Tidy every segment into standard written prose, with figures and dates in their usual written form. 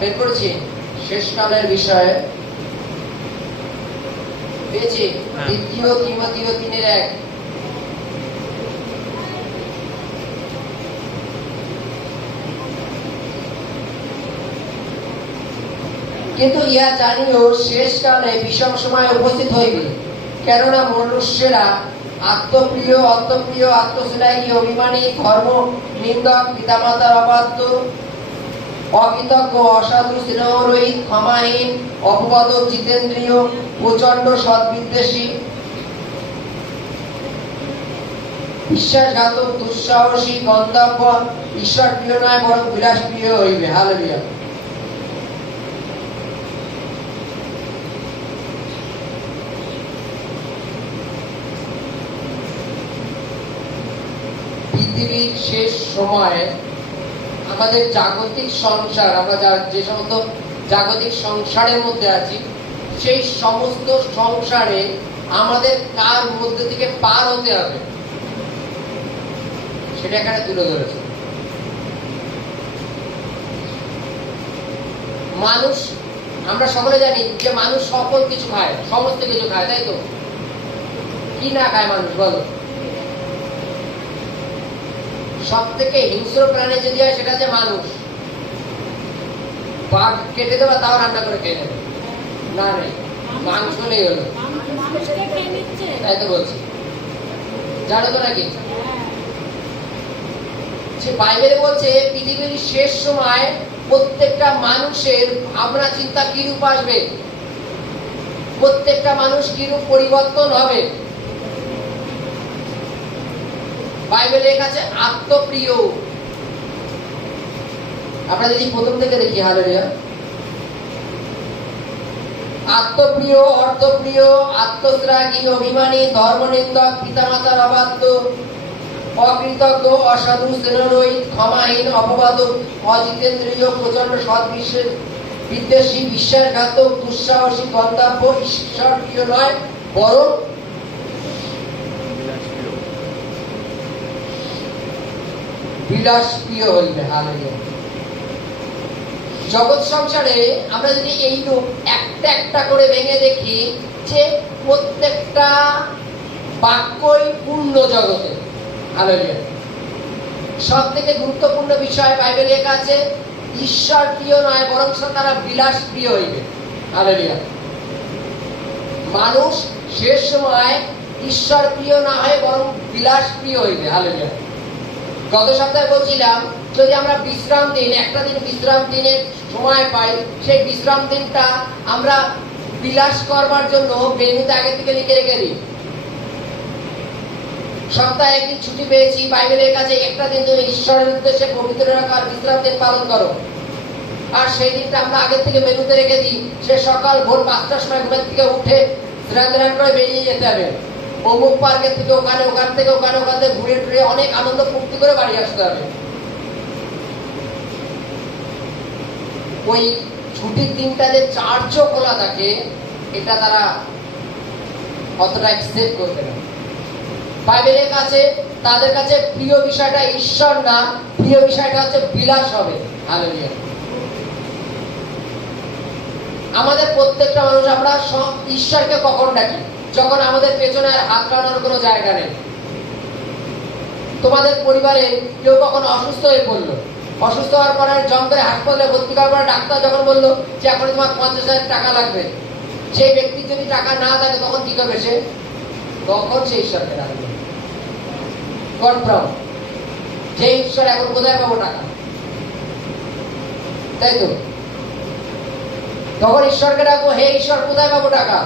বের করেছি শেষকালের বিষয়ে পেয়েছি 2 তিমোথেও 3:1। কিন্তু ইহা জানিও শেষকালে বিষম সময় উপস্থিত হইবে, কেননা মনুষ্যেরা আত্মপ্রিয়, অর্থপ্রিয়, আত্মস্নেহী, অভিমানী, ধর্ম নিন্দক, পিতামাতার অবাধ্য, অকৃতজ্ঞ, অসাধু, স্নেহরহিত, ক্ষমাহীন, অপবাদক, জিতেন্দ্রিয়, প্রচন্ড সদ্বিদ্বেষী, বিশ্বাসঘাতক, দুঃসাহসী, গন্ধর্ব, ঈশ্বর প্রিয় নয় বরং বিলাস প্রিয় হইবে। হালেলুয়া। পৃথিবীর শেষ সময়ে আমাদের জাগতিক সংসার, আমরা যে সমস্ত জাগতিক সংসারের মধ্যে আছি, সেই সমস্ত সংসারে আমাদের কার মধ্যে থেকে পার হতে হবে সেটা এখানে তুলে ধরেছে। মানুষ, আমরা সকলে জানি যে মানুষ সকল কিছু খায়, সমস্ত কিছু খায়, তাই তো? কি না খায় মানুষ বলো? সব থেকে হিংস্র প্রাণী যদি হয় সেটা হচ্ছে মানুষ। বাঘ কেটে দেবা তাও রান্না করে খেয়ে নেবে, না নেই মাংস নেই হলো, তাই তো বলছি। জানো তো নাকি সে বাইবেলে বলছে পৃথিবীর শেষ সময় প্রত্যেকটা মানুষের ভাবনা চিন্তা কিরূপ আসবে, প্রত্যেকটা মানুষ কিরূপ পরিবর্তন হবে। বাইবেলে লেখা আছে আত্মপ্রিয়। আমরা যদি প্রথম থেকে দেখি, হালেলুয়া, আত্মপ্রিয়, অর্থপ্রিয়, আত্মত্যাগী, অভিমানী, ধর্মনিন্দক, পিতামাতার অবাধ্য, অকৃতজ্ঞ, অসাধু, স্নেহরহিত, ক্ষমাহীন, অপবাদক, অজিতেন্দ্রিয়, প্রচন্ড বিদ্বেষী, বিশ্বাসঘাতক, দুঃসাহসী, গন্ধর্ব, ঈশ্বর প্রিয় নয় বরং বিলাস প্রিয় হইবে। হালেলুয়া। জগৎ সংসারে আমরা যদি এইরূপ একটা একটা করে ভেঙে দেখি যে প্রত্যেকটা বাক্যই পূর্ণ জগতে। হালেলুয়া। সব থেকে গুরুত্বপূর্ণ বিষয় বাইবেলে লেখা আছে ঈশ্বর প্রিয় নয় বরং তারা বিলাস প্রিয় হইবে। হালেলুয়া। মানুষ শেষ সময় ঈশ্বর প্রিয় না হয় বরং বিলাস প্রিয় হইবে। হালেলুয়া। গত সপ্তাহে বলছিলাম যদি আমরা বিশ্রাম দিন, একটা দিন বিশ্রাম দিনের সময় পাই, সেই বিশ্রাম দিনটা আমরা বিলাস করবার জন্য মেনুতে আগে থেকে লিখে রেখে দিই। সপ্তাহে একদিন ছুটি পেয়েছি, বাইবেলের কাছে একটা দিন তুমি ঈশ্বরের উদ্দেশ্যে পবিত্র রাখার বিশ্রাম দিন পালন করো, আর সেই দিনটা আমরা আগের থেকে মেনুতে রেখে দিই। সে সকাল ভোর 5টার সময় ঘুমের থেকে উঠে স্নান করে বেরিয়ে যেতে হবে, অমুক পার্কের থেকে ওখানে, ওখান থেকে ওখানে, ওখান থেকে ঘুরে টুরে অনেক আনন্দ ফুর্তি করে বাড়ি আসতে হবে। ওই ছুটির দিনটা যে চার্চও খোলা থাকে এটা তারা অতটা অ্যাকসেপ্ট করবে না। বাইবেলের কাছে তাদের কাছে প্রিয় বিষয়টা ঈশ্বর না, প্রিয় বিষয়টা হচ্ছে বিলাস হবে। হালেলুয়া। আমাদের প্রত্যেকটা মানুষ আমরা ঈশ্বরকে কখন ডাকি? যখন আমাদের পেছনে আর হাত কাটানোর কোনো জায়গা নেই। তোমাদের পরিবারে কেউ কখন অসুস্থ হয়ে পড়লো, অসুস্থ হওয়ার পরে জম করে হাসপাতালে ভর্তি করার পরে ডাক্তার যখন বললো যে এখন তোমার 50,000 টাকা লাগবে, সেই ব্যক্তি যদি টাকা না থাকে তখন কি করবে? সে তখন সেই ঈশ্বরকে ডাকবে। কনফার্ম যে ঈশ্বর এখন কোথায় পাবো টাকা, তাই তো? তখন ঈশ্বরকে ডাকবো, হে ঈশ্বর কোথায় পাবো টাকা,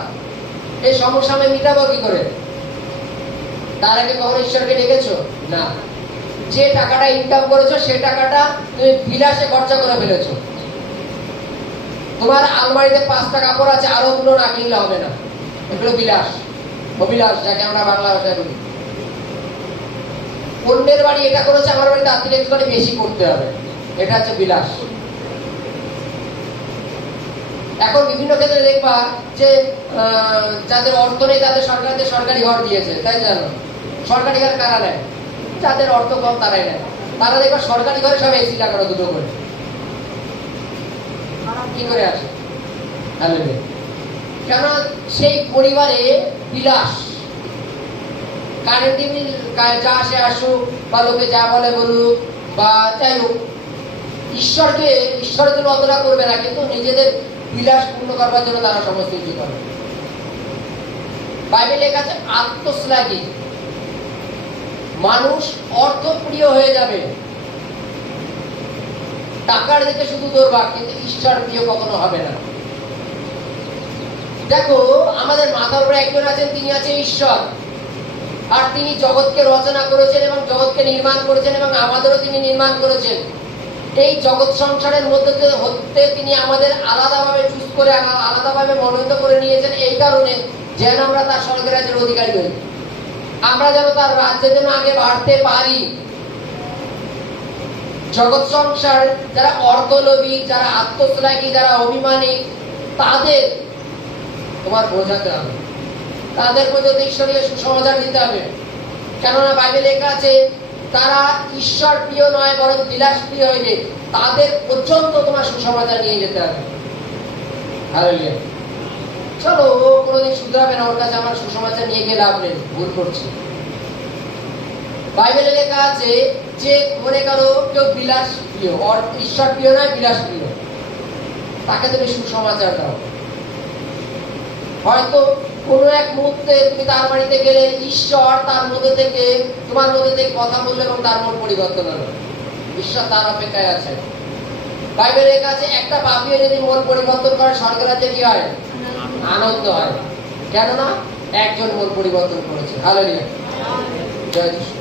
এই সমস্যা আমি মিটাবো কি করে? তার আগে কখনো ঈশ্বরকে ডেকেছো? না। যে টাকাটা ইনকাম করেছো সে টাকাটা তুমি বিলাসে খরচা করে ফেলেছো। তোমার আলমারিতে 5টা কাপড় আছে, আরো 2টো না কিনলে হবে না, এগুলো বিলাস, অবিলাস, যাকে আমরা বাংলা ভাষায় বলি। অন্যের বাড়ি এটা করেছে, আমার বাড়িতে আত্মীয় করে বেশি করতে হবে, এটা হচ্ছে বিলাস। এখন বিভিন্ন ক্ষেত্রে দেখবা যে যাদের অর্থ নেই তাদের সরকারি ঘর দিয়েছে, তাই জানো? সরকারি ঘর কারা নেয়? যাদের অর্থ কম তারাই নেয়। তারা দেখবা সরকারি ঘরে সব এসি লাগানো 2টো করে। কি করে আসে? হালেলুয়া। কেন? সেই পরিবারে বিলাস, কারেন্ট বিল যা আসে আসুক, বা লোকে যা বলে বলুক, বা যাই হোক, ঈশ্বরের জন্য অতটা করবে না, কিন্তু নিজেদের বিলাস পূর্ণ করবার জন্য তারা সমস্ত কিছু করে। বাইবেলে লেখা আছে আত্মশ্লাঘী, মানুষ অর্থপ্রিয় হয়ে যাবে, টাকার দিকে শুধু দৌড়বা, কিন্তু ঈশ্বর প্রিয় কখনো হবে না। দেখো, আমাদের মাথার উপরে একজন আছেন, তিনি আছেন ঈশ্বর, আর তিনি জগৎকে রচনা করেছেন এবং জগৎকে নির্মাণ করেছেন, এবং আমাদেরও তিনি নির্মাণ করেছেন। এই জগৎ সংসারের মধ্যে হতে তিনি আমাদের আলাদাভাবে চুজ করে, আলাদাভাবে মনোনীত করে নিয়েছেন, এই কারণে যেন আমরা তার স্বর্গের রাজ্যের অধিকারী হই, আমরা যেন তার রাজ্যের জন্য আগে বাড়তে পারি। জগৎ সংসার যারা অর্থলোভী, যারা আত্মশ্লাঘী, যারা অভিমানী, তাদের তোমার বোঝাতে হবে, তাদের পর্যন্ত ঈশ্বরীয় সুসমাচার দিতে হবে। কেননা বাইবেলে লেখা আছে তারা ঈশ্বর প্রিয় নয়, বরং বিলাস প্রিয় হইবে, তাদের পর্যন্ত তোমার সুসমাচার নিয়ে যেতে হবে। হালেলুয়া। চলো, কোনোদিন শুধরাবে না, ওর কাছে আমার সুসমাচার নিয়ে গিয়ে লাভ নেই, ভুল করছি। বাইবেলে লেখা আছে যে মনে করো কেউ বিলাস প্রিয়, ঈশ্বর প্রিয় নয়, বিলাস প্রিয়, তাকে তুমি সুসমাচার দাও। হয়তো কোনো এক মুহূর্তে তুমি তার বাড়িতে গেলে, ঈশ্বর তার মধ্যে থেকে, তোমার মধ্যে থেকে কথা বললো এবং তার মন পরিবর্তন হলো। ঈশ্বর তার অপেক্ষায় আছে। বাইবেলে লেখা আছে একটা পাপীও যদি মন পরিবর্তন করে, স্বর্গের রাজ্যে কি হয়? আনন্দ হয়। কেননা একজন মন পরিবর্তন করেছে। হালেলুয়া। জয় যিশু।